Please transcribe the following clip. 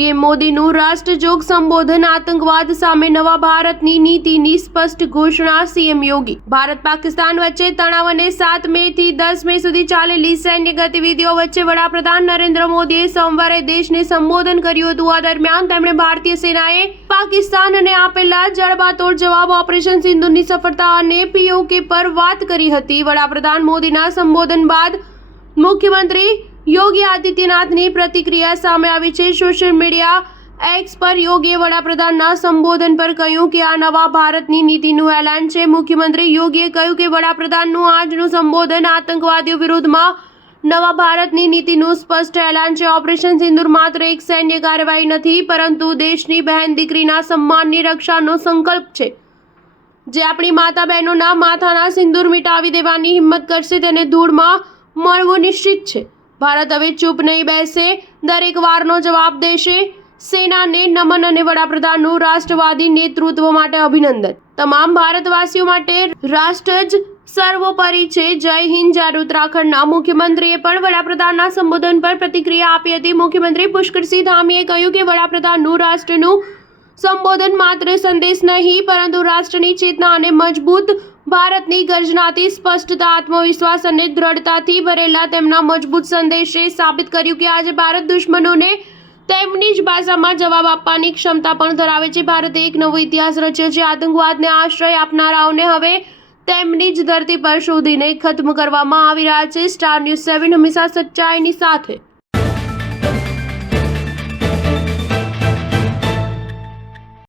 PM મોદીનું રાષ્ટ્રજોગ સંબોધન, આતંકવાદ સામે નવા ભારતની નીતિની સ્પષ્ટ ઘોષણા, સીએમ યોગી। ભારત પાકિસ્તાન વચ્ચે તણાવ અને 7 મે થી 10 મે સુધી ચાલેલી સૈન્ય ગતિવિધિઓ વચ્ચે વડાપ્રધાન નરેન્દ્ર મોદીએ સોમવારે દેશને સંબોધન કર્યું હતું। આ દરમિયાન તેમણે ભારતીય સેનાએ પાકિસ્તાનને આપેલા જડબાતોડ જવાબ, ઓપરેશન સિંધુની સફળતા અને પીઓકે પર વાત કરી હતી। વડાપ્રધાન મોદીના સંબોધન બાદ મુખ્યમંત્રી યોગી આદિત્યનાથની પ્રતિક્રિયા સામે આવી છે। સોશિયલ મીડિયા એક્સ પર યોગીએ વડાપ્રધાનના સંબોધન પર કહ્યું કે આ નવા ભારતની નીતિનું એલાન છે। મુખ્યમંત્રી યોગીએ કહ્યું કે વડાપ્રધાનનું આજનું સંબોધન આતંકવાદીઓ વિરુદ્ધમાં નવા ભારતની નીતિનું સ્પષ્ટ એલાન છે। ઓપરેશન સિંદૂર માત્ર એક સૈન્ય કાર્યવાહી નથી, પરંતુ દેશની બહેન દીકરીના સન્માનની રક્ષાનો સંકલ્પ છે, જે આપણી માતા બહેનોના માથાના સિંદૂર મિટાવી દેવાની હિંમત કરશે, તેને ધૂળમાં મળવું નિશ્ચિત છે। ભારત હવે ચૂપ નહીં બેસે, દરેક વારનો જવાબ દેશે। સેનાને નમન અને વડાપ્રધાનનું રાષ્ટ્રવાદી નેતૃત્વ માટે અભિનંદન। તમામ ભારતવાસીઓ માટે રાષ્ટ્ર જ સર્વોપરી છે। જય હિન્દ। જ્યારે ઉત્તરાખંડના મુખ્યમંત્રીએ પણ વડાપ્રધાનના સંબોધન પર પ્રતિક્રિયા આપી હતી। મુખ્યમંત્રી પુષ્કરસિંહ ધામીએ કહ્યું કે વડાપ્રધાનનું રાષ્ટ્રનું સંબોધન માત્ર સંદેશ નહીં, પરંતુ રાષ્ટ્રની ચેતના અને મજબૂત ભારતની ગર્જનાથી સ્પષ્ટતા, આત્મવિશ્વાસ અને દ્રઢતાથી ભરેલા તેમના મજબૂત સંદેશે સાબિત કર્યું કે આજે ભારત દુશ્મનોને તેમની જ ભાષામાં જવાબ આપવાની ક્ષમતા પણ ધરાવે છે। ભારતે એક નવો ઇતિહાસ રચ્યો છે। આતંકવાદને આશ્રય આપનારાઓને હવે તેમની જ ધરતી પર શોધીને ખત્મ કરવામાં આવી રહ્યા છે। સ્ટાર ન્યૂઝ 7 હંમેશા સચ્ચાઈની સાથે।